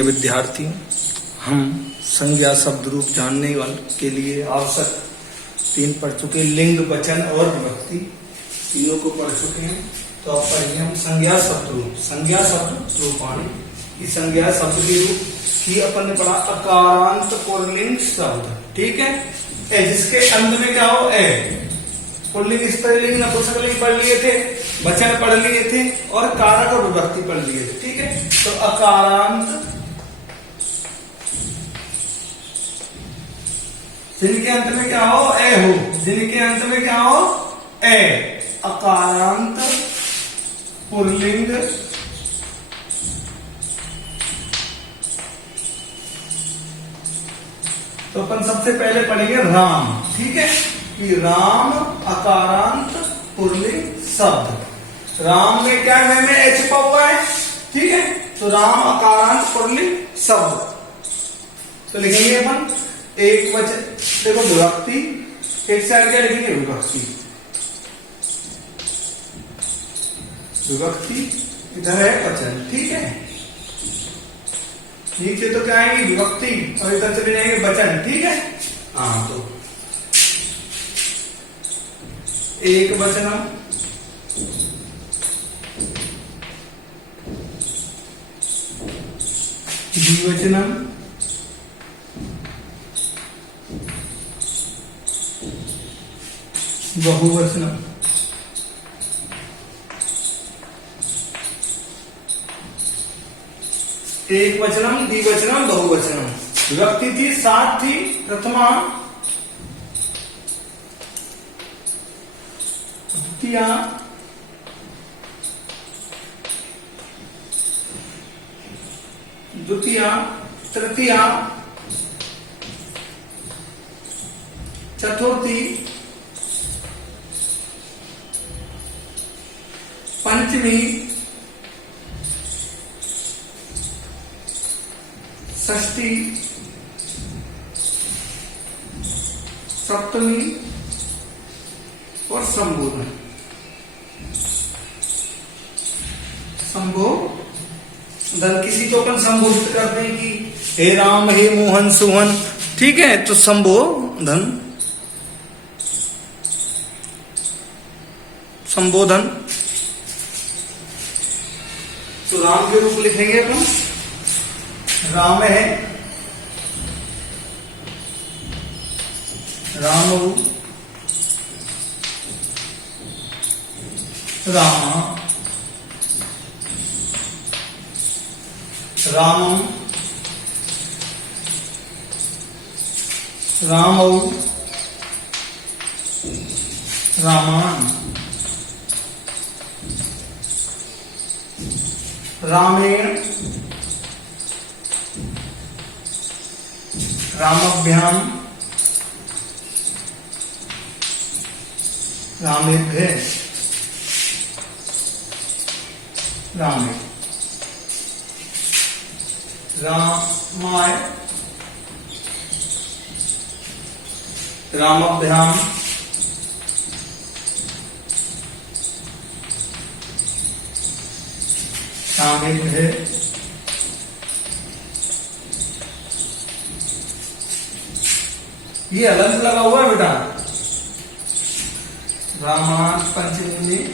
प्रिय विद्यार्थियों, हम संज्ञा शब्द रूप जानने के लिए आवश्यक 3 पढ़ चुके, लिंग, वचन और विभक्ति, तीनों को पढ़ चुके हैं। तो अब पढ़ेंगे हम संज्ञा शब्द रूप। संज्ञा शब्द रूपाणी की संज्ञा शब्द के रूप की अपन ने पढ़ा अकारांत पुल्लिंग शब्द, ठीक है। ए जिसके अंत में क्या हो ए, पुल्लिंग, स्त्रीलिंग, नपुंसकलिंग पढ़ लिए थे, वचन पढ़ लिए थे और कारक और विभक्ति पढ़ लिए थे, ठीक है। तो अकारांत जिनके अंत में क्या हो ए हो, जिनके अंत में क्या हो ए, अकारांत पुल्लिंग तो अपन सबसे पहले पढ़ेंगे राम, ठीक है, कि राम अकारांत पुल्लिंग शब्द। राम में क्या है, में एच छुपा हुआ है, ठीक है। तो राम अकारांत पुल्लिंग शब्द। तो लिखेंगे अपन एक वचन, देखो विभक्ति, एक साइड क्या लिखेंगे विभक्ति, विभक्ति इधर है वचन, ठीक है। नीचे तो क्या आएगी विभक्ति और इधर चले जाएंगे वचन, ठीक है। हाँ, तो एक वचनम, द्विवचनम, बहुवचनम, एक वचनम, द्विवचनम, बहुवचनम। विभक्ति थी 7 थी, प्रथमा, द्वितीया, द्वितीया, तृतीया, चतुर्थी, पंचमी, षष्ठी, सप्तमी और संबोधन। संबोधन किसी को अपन संबोधित करते हैं कि हे राम, हे मोहन, सुहन, ठीक है। तो संबोधन, संबोधन। तो राम के रूप लिखेंगे अपन, राम है, रामौ, रामा, रामम, रामौ, रामान, रामेण, रामभ्याम, रामेभ्यः, रामे, रामाय, रामभ्याम, रामेभ्यः, ये अलग लगा हुआ है बेटा। रामा पंचमी में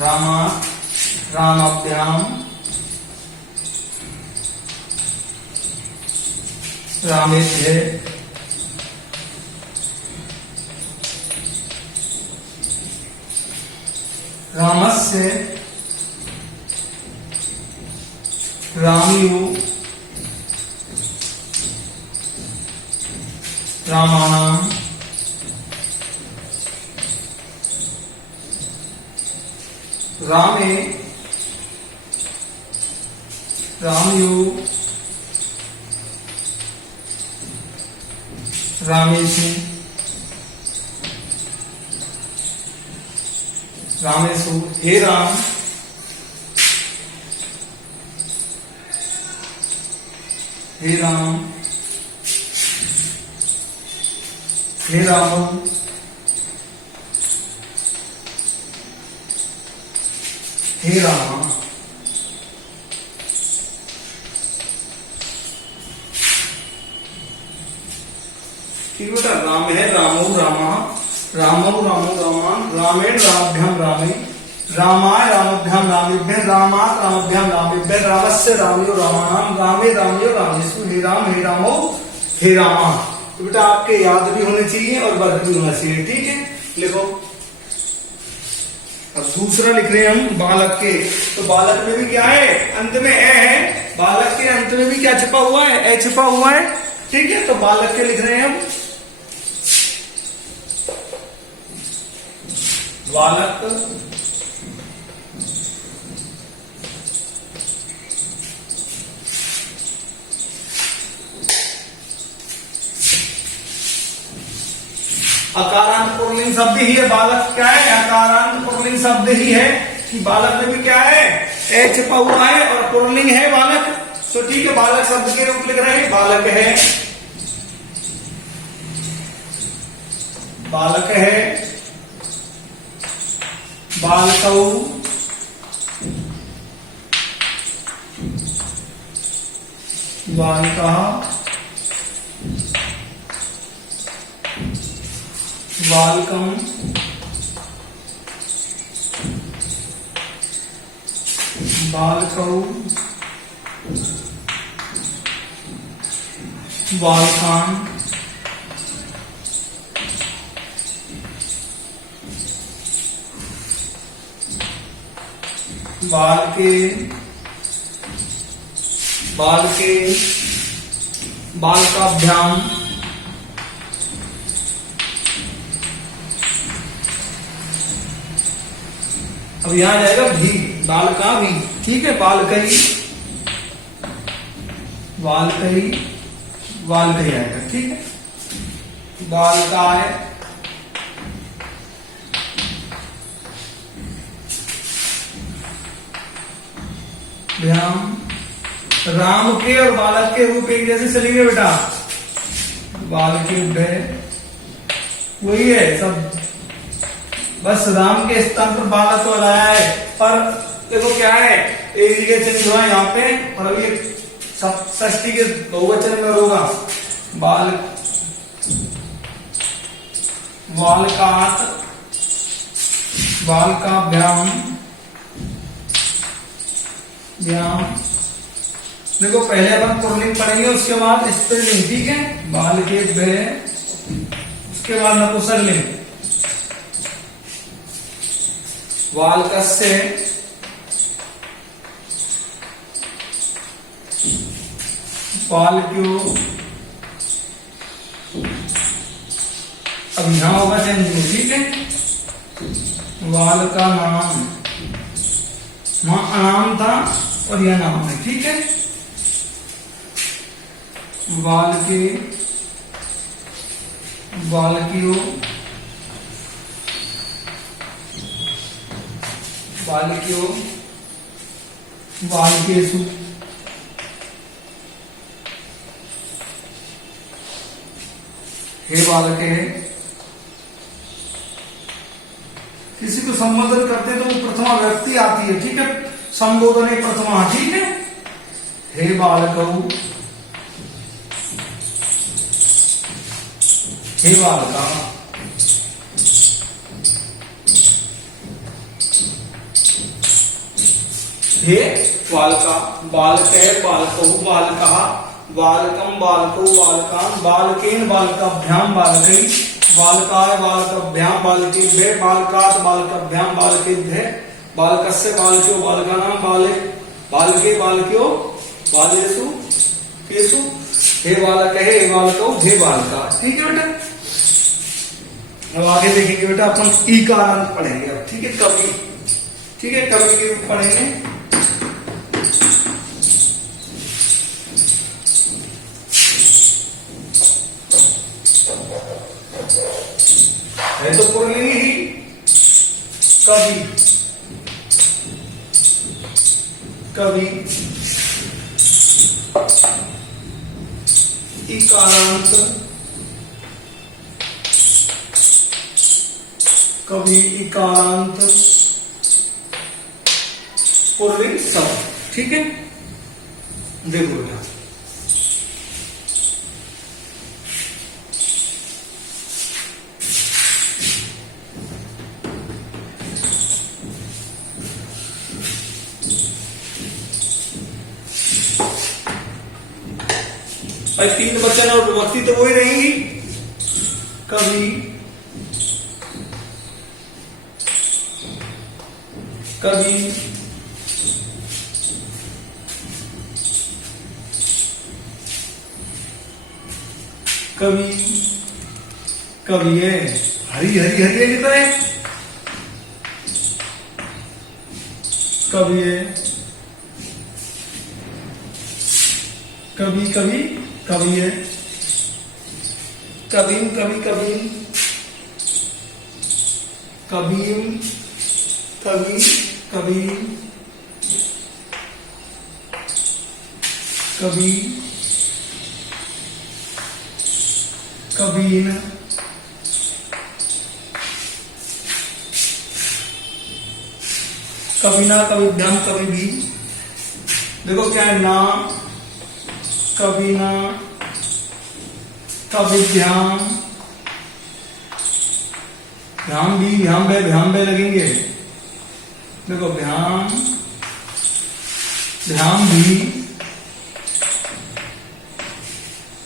रामा, रामाभ्याम, रामेभ्यः, रामस्य, रामयो, रामाणाम, रामे, रामयो, रामेषु, रामेषु, हे राम, हे राम, हे राम, हे राम, ठीक बेटा, राम है रामो रामा, रामो रामो रामान, रामेण रामभ्याम रामे, रामाय रामभ्याम रामेभ्य, रामात रामभ्याम रामेभ्य, रामस्य रामयो रामाणाम, रामे रामयो रामेषु, हे राम हे रामो हे रामा। तो बेटा आपके याद भी होने चाहिए और वर्ग भी होना चाहिए, ठीक है। लिखो। अब दूसरा लिख रहे हैं हम बालक के, तो बालक में भी क्या है, अंत में ए है, बालक के अंत में भी क्या छुपा हुआ है, ए छुपा हुआ है, ठीक है। तो बालक के लिख रहे हैं हम बालक, अकारांत पुल्लिंग शब्द ही है, बालक क्या है, अकारांत पुल्लिंग शब्द ही है कि बालक में भी क्या है, ए छपा हुआ है और पुल्लिंग है बालक। तो ठीक है, बालक शब्द के रूप लिख रहे हैं, बालक है, बालक है, बालकौ, बालिका, बालकम, बालकौ, बालकान, बालके, बालके, बालकाभ्याम, अब यहां जाएगा भी, बालका भी, ठीक है, बालकई, बालकई, बालकई आएगा, ठीक है। बालकाय, भ्याम, राम के और बालक के रूप एक जैसे चलेंगे बेटा, बालके भय, वही है सब, बस राम के स्थान पर बालक को लाया है, पर देखो क्या है, एक जगह चेंज हुआ यहाँ पे, और अभी षष्ठी के बहुवचन में होगा, बाल, बालकात, बालकाभ्याम, व्याम। देखो पहले अपन पुल्लिंग पढ़ेंगे, उसके बाद स्त्रीलिंग, ठीक है, बालके भय, उसके बाद नपुंसकलिंग, बालकस्य, बालक्यो, अब यहां होगा चेंज, ठीक है, बालका नाम, वहां अनाम था और यह नाम है, ठीक है। बालके, बालकियो, बालिक्यो, बालिकेषु, हे बालके, किसी को संबोधन करते तो वो प्रथमा व्यक्ति आती है, ठीक है, संबोधन प्रथमा, ठीक है। हे बालकौ, हे बालका, हे बालका, बालके, बालकौ, बालकः, बालकम, बालकौ, बालकान, बालकेन, बालकाभ्याम, बालकै, बालकाय, बालकाभ्याम, बालकेभ्यः, बालकात्, बालकाभ्याम, बालकेभ्यः, बालकस्य, बालक्यो, बालकानां, बाले, बालके, बालक्यो, बालेषु, केषु, हे बालक, हे बालकौ, हे बालका, ठीक है बेटा। अब आगे देखेंगे बेटा, अपन ई का अंत पढ़ेंगे अब, ठीक है, कवि, ठीक है, कवि के पढ़ेंगे। है तो पुल्लिंग ही, कवि, कवि, इकारांत, कवि, इकारांत, पुल्लिंग शब्द, ठीक है। देखो बेटा, भाई तीन वचन और विभक्ति तो वही रहेंगी, कभी कभी कभी कभी है, हरी हरी हरी कितना है, कभी है, कभी कभी कभी है, कभी कभी कभी कभी कभी कभी कभी कभी न कभी ना, कभी भ्याम, कभी भी। देखो क्या है, ना, कभी ना, कभी भ्याम, भ्याम भी, भ्याम बे लगेंगे। देखो भ्याम, भ्याम भी,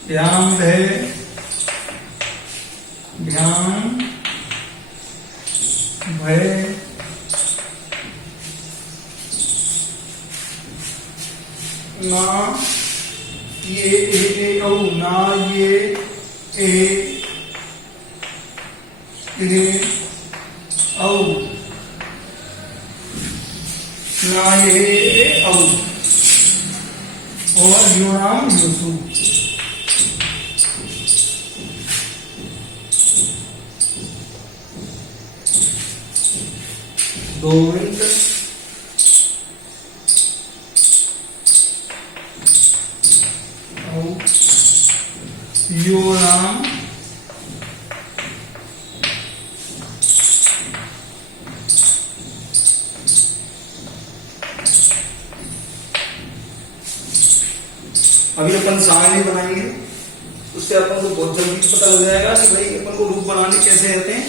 भ्याम भे, भ्याम भय, ना ये ए औ, ना ये ए औ, ना ये औ, और यूनाम यूसु। गोविंद यो नाम अभी अपन सारणी बनाएंगे, उससे अपन को बहुत जल्दी पता लग जाएगा कि भाई अपन को रूप बनाने कैसे रहते हैं।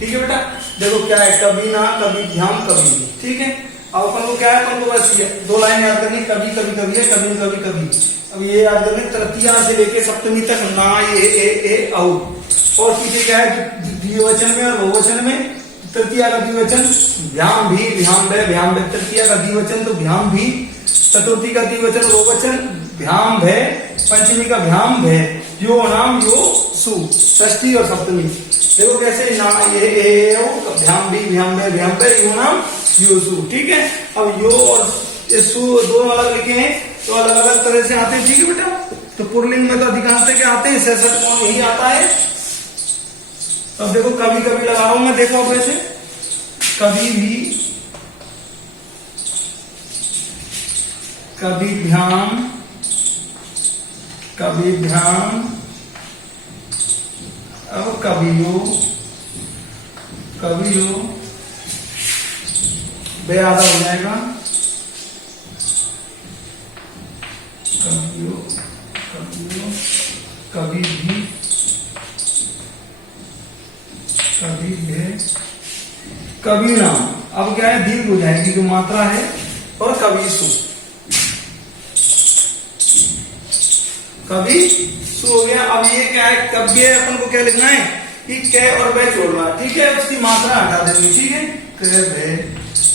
ठीक है बेटा, देखो क्या है, कभी ना, कभी ध्यान, कभी भी। ठीक है, अब अपन को क्या है, अपन को बस दो लाइन याद करनी, कभी कभी कभी है, कभी कभी कभी। अब ये याद करने, तृतीया से लेके सप्तमी तक ना ये ए औ, और पीछे क्या है, द्विवचन में और बहुवचन में। तृतीया का द्विवचन भ्याम भी, भ्याम भय, तृतीया का द्विवचन तो भ्याम भी, चतुर्थी का द्विवचन बहुवचन भ्याम भय, पंचमी का भ्याम भय, यो नाम यो सु, षष्ठी और सप्तमी। देखो कैसे, ना ये ए भ्याम भी, भ्याम भय, यो नाम यो सु। ठीक है, अब यो और ये सु दोनों अलग लिखे हैं तो अलग अलग तरह से आते हैं। ठीक है बेटा, तो पुरलिंग में तो अधिकांश क्या आते हैं, 66 कौन यही आता है। अब देखो कभी कभी लगा रहा हूं मैं, देखो अब ऐसे कभी भी, कभी ध्यान, कभी ध्यान, अब कभी हो बे आधा हो जाएगा, कभी हो, कभी भी, कभी है, कभी ना। अब क्या है, दीर्घ हो जाएगी जो मात्रा है, और कभी सु, कभी सु हो गया। अब ये क्या है, कभी अपन को क्या लिखना है कि कै और बै छोड़ना है। ठीक है, उसकी मात्रा हटा देनी। ठीक है, कै बै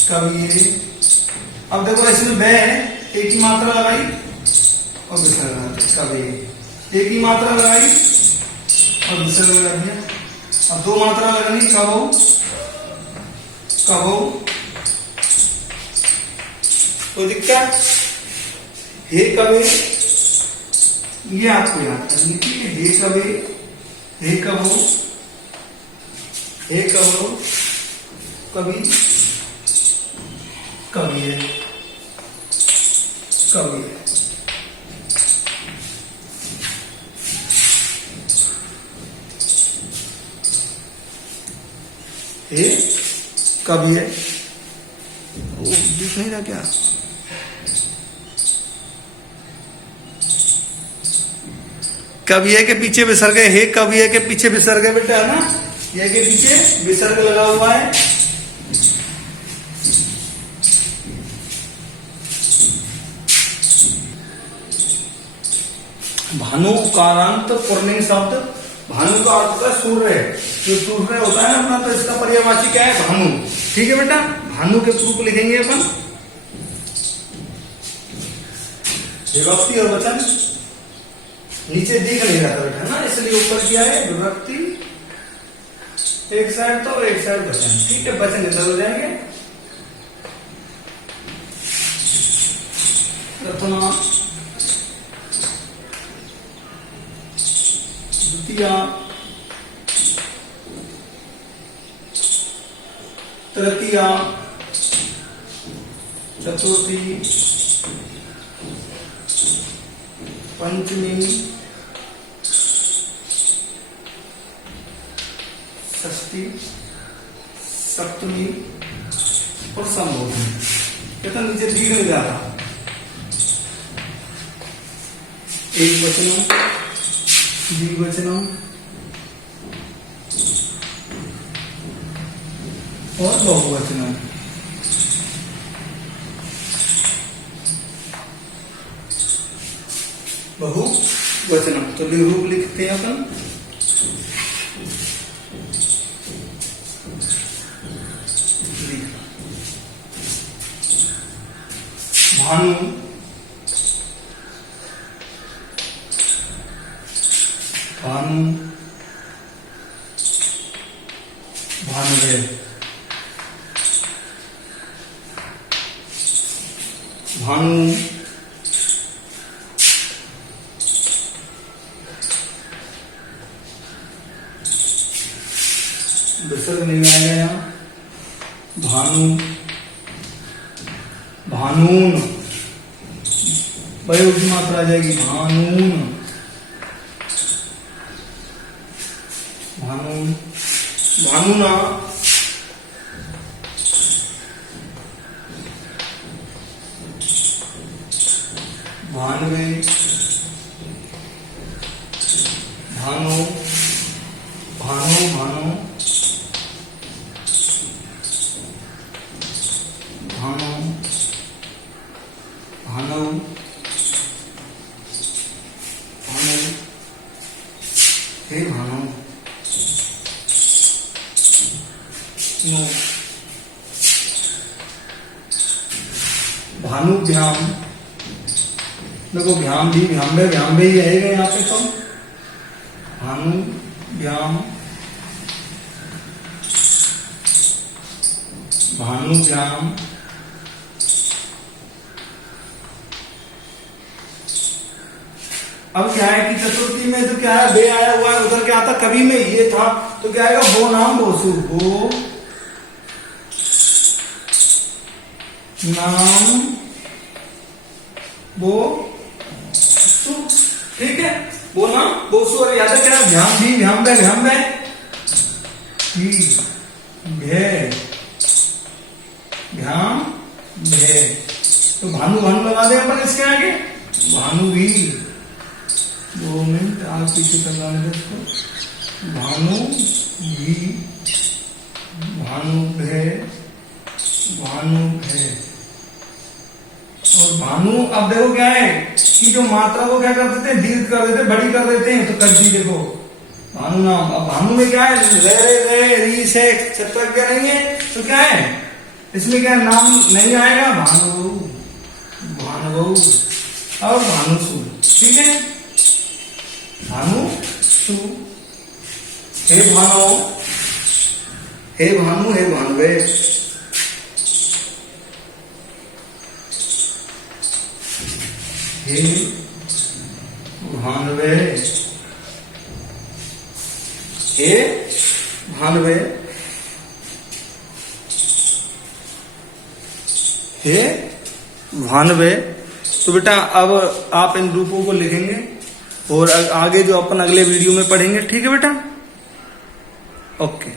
कभी ये। अब देखो इसमें बै है, एक ही मात्रा लगाई और विसर्ग लगा दिया, कभी एक ही मात्रा लगाई और विसर्ग लगा दिया। अब दो मात्रा लगनी, कबो, कबो, कोई दिक्कत, हे कबे, ये आपको याद करनी। ठीक है, हे कबे, हे कबो, हे कबो, कभी, कभी है, कभी है। हे कभी है, वो दिख नहीं रहा क्या, कभी है के पीछे विसर्ग है, हे कभी है के पीछे विसर्ग है बेटा, है ना, ये के पीछे विसर्ग लगा हुआ है। भानुकारांत पुल्लिंग शब्द, भानु का अर्थ है सूर्य, जो सूर्य होता है ना अपना, तो इसका पर्यायवाची क्या है? भानु। ठीक है बेटा, भानु के प्रूफ लिखेंगे अपन। विभक्ति और वचन नीचे दिख नहीं रहा था बेटा ना, इसलिए ऊपर किया है विभक्ति एक साइड तो एक साइड वचन। ठीक है, वचन इधर हो जाएंगे। प्रथमा, द्वितीया, तृतीया, चतुर्थी, पंचमी, षष्ठी, सप्तमी और संबोधन। कहता नीचे दिख नहीं रहा था। एक वचनम, द्विवचनम और बहुवचनम। बहुवचनम तो रूप लिखते हैं अपन। भानु, भानु, भानुवे, भानु, विसर्ग नहीं आएगा यहाँ। भानु, भानून, वही उसकी मात्रा आ जाएगी। भानून, भानून, भानुना, भानवे, भानु, भानु, भानु, भानु, भानु, भानु, हे भानु, नो, भानुभ्याम, देखो भ्याम भी भ्याम ही रहेगा यहाँ पे। तो भानुभ्याम, भानुभ्याम, अब क्या है कि चतुर्थी में तो क्या है, बे आया हुआ है, उधर क्या था कवि में ये था, तो क्या आएगा? वो नाम बोसु, वो नाम वो सु। ठीक है, वो नाम वो सु। और याद है क्या? भ्याम भी भ्याम भे भ्याम भे। तो भानु भानु लगा दे अपन इसके आगे। भानु भी, 2 मिनट आप पीछे करवा लेंगे इसको। भानु भी, भानु भे, भानु भे। और भानु, अब देखो क्या है कि जो मात्रा को क्या कर देते हैं? दीर्घ कर देते हैं, बड़ी कर देते हैं। तो कर दी देखो भानु नाम। अब भानु में क्या है? रे री से छत्तर क्या नहीं है, तो क्या है इसमें? क्या नाम नहीं आएगा? भानु, भानु और भानुसु। ठीक है, भानुसु। हे भानु, हे भानु, हे भानुवे। हे भानुवे, हे भानुवे, हे भानुवे। तो बेटा अब आप इन रूपों को लिखेंगे और आगे जो अपन अगले वीडियो में पढ़ेंगे। ठीक है बेटा, ओके।